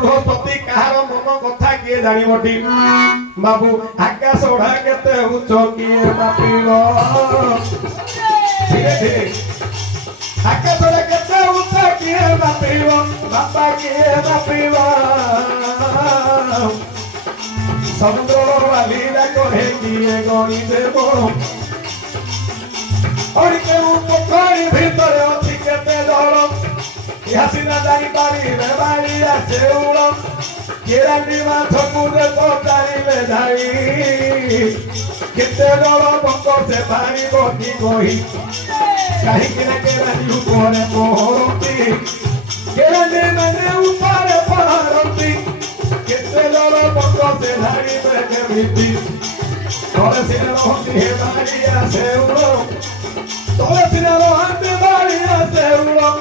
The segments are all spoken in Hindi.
बृहस्पति कहार मन कथा किए जानिबटी बाबू आकाश ओढ़ा केते उच्च किए मापिबो धीरे धीरे आकाश ओढ़ा केते उच्च किए मापिबो बापा किए मापिबो समुद्र वालीरा कोहे किए गणी देबो और केउ पोखरी भितरे अछि केते जल यासिना जानी पारी रे बारी आसे उड़म केरांडी माछ मुदे पतारी ले जाई केते जल बंक से पानी बकी गई काहे कि ना केरांडी ऊपर पहरती केरांडी माने ऊपर पहरती केते जल बंक से धारी बेके मिटी तोरे सिने रहती हे बारी आसे उड़म तोरे सिने रहती बारी आसे उड़म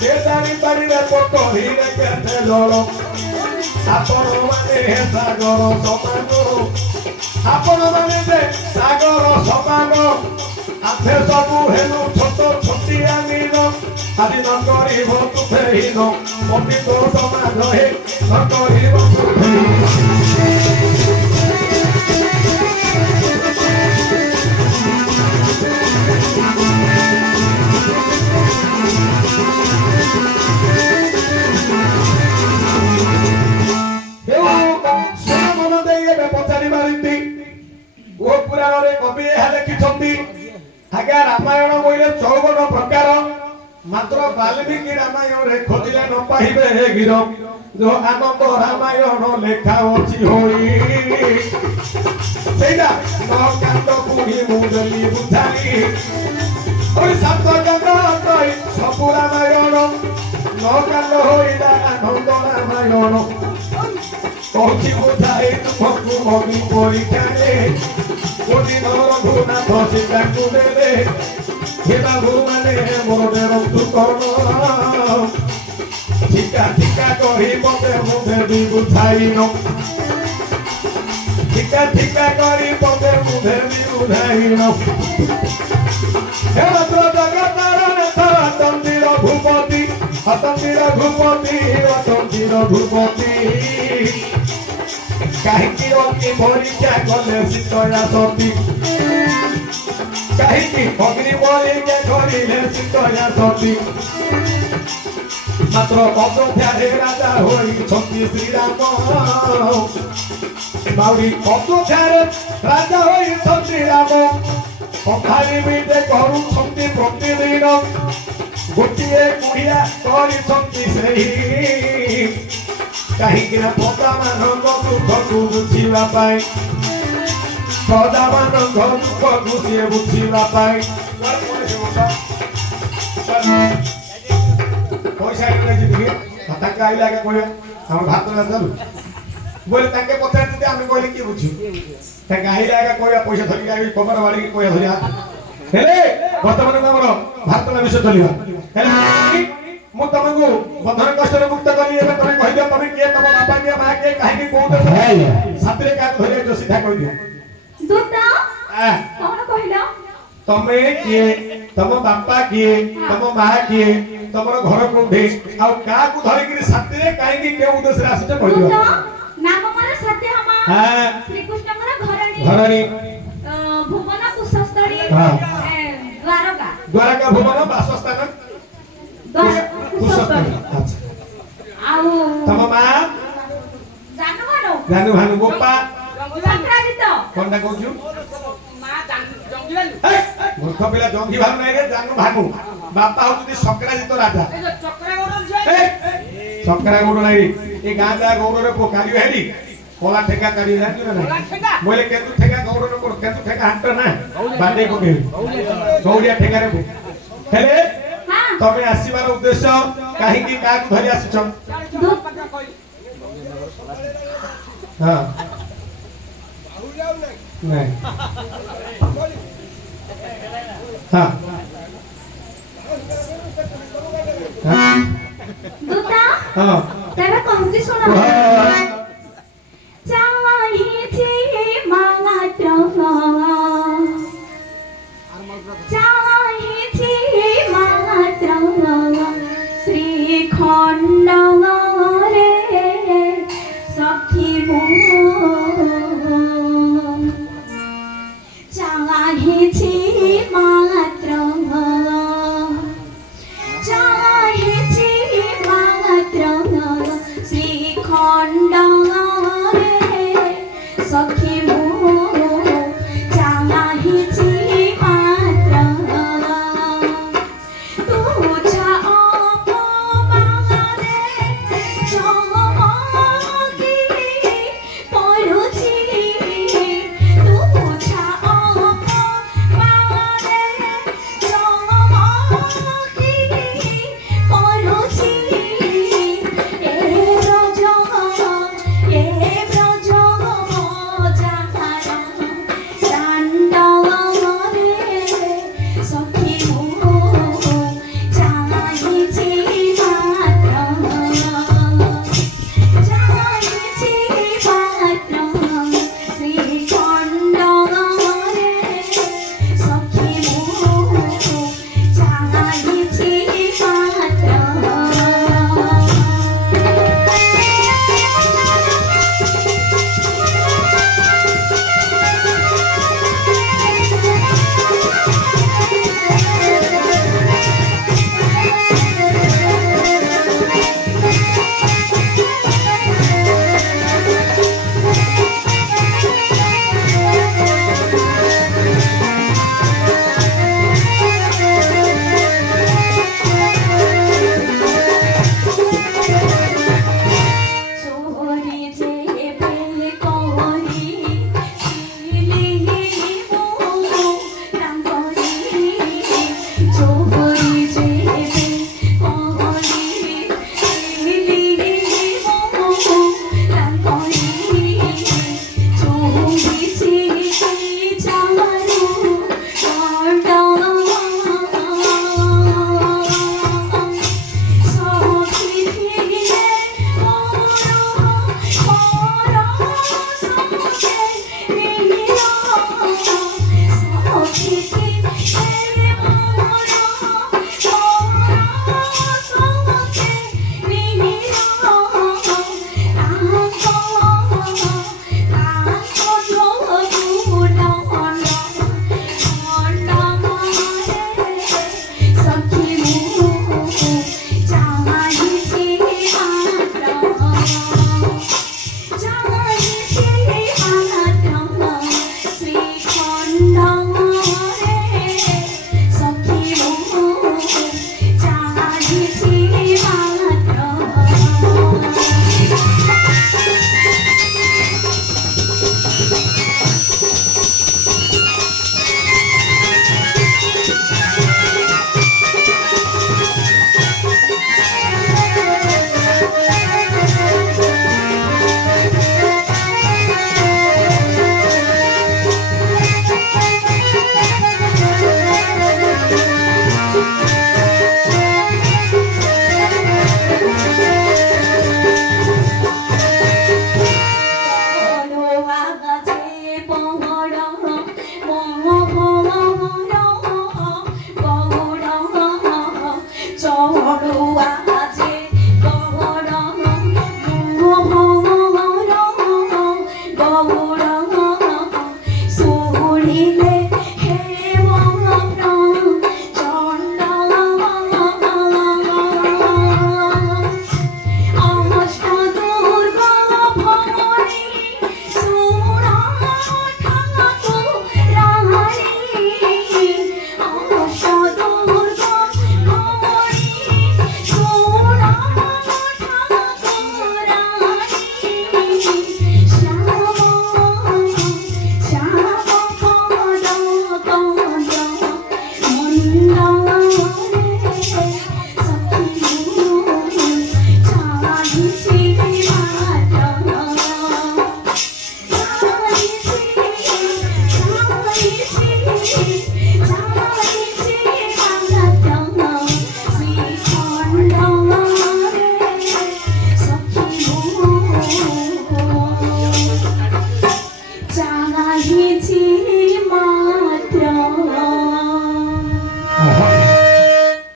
से दानी बारी रे पोखरी रे केते जल आपण माने सागर समान आपण माने जे सागर समान आथे सबु हेनु छोट छोटिया मीन आदि न करिब तु फेहिन मति तो समाज हे न करिब तु फेहिन कवि लिखिं आज्ञा रामायण बोले 54 प्रकार मात्र वाल्मीकि रामायण रे खोजिले न पाइबे हे गिर जो आनंद रामायण लेखा अछि होई सेटा न कांड पुनी मुदली बुझाली ओइ सात गंगा कई सब रामायण न कांड होइला आनंद रामायण कोठी बुझाई तुमको मनी परीक्षारे कोटी नरघुना धसी ताकू देले हे बाबू माने मोर देरम तू करो ठिका ठिका करी मते मुझे दी बुझाइनो ठिका ठिका करी मते मुझे दी बुझाइनो हे मात्र जगतार नाथ तंदिर भूपति अतंदिर भूपति अतंदिर भूपति काहिकी अग्नि परीक्षा कले सीतया सती काहिकी अग्नि परीक्षा करिले सीतया सती मात्र अयोध्या राजा होई छंती श्री राम बाउरी अयोध्या राजा होई छंती राम पखारी बिदे करू छंती प्रतिदिन गोटिए कुड़िया करी छंती सेही कहीं पदा मान दुख को बुझा पदा मान दुख को सी बुझा पैसा आइला कह हम भात चलू बोले पचार आम कहले किए बुझू आइला कह पैसा धरिक कमर बाड़ी पैसा धरिया बर्तमान आम भात विषय चलवा मु तुमको बंधन कष्ट मुक्त करी एबे तमे कहि दियो तमे के तम बापा के मां के काहे की कोन सातरे का धरे जो सीधा कहि दियो दुता कोन कहिलो तमे के तम बापा के तम मां के तमर घर कोठे आ का को धरे की सातरे काहे की के उद्देश्य आसीते कहि दियो नाम मोर सत्य हमा हां श्री कृष्ण मोर घरणी भुवन कुशस्थली द्वारका द्वारका भुवन वासस्थान तम मां जानू भानु गोपा कोनटा कहू मूर्ख पिला जंगी भानु नहीं रे जानू भानु बापा होती सक्राजित राजा सक्रा गौड़ नहीं ए गां जा गौड़ रे पोकारी हेडी कोला ठेका करी जानी ना मोले केतु ठेका गौड़ रे को केतु ठेका हंट ना बांडे को गौड़िया ठेका रे हेले तमे आसीबार उद्देश्य काहे की का धरि आसी छ हां नहीं हां दुता हां तेरा कौन सी सुना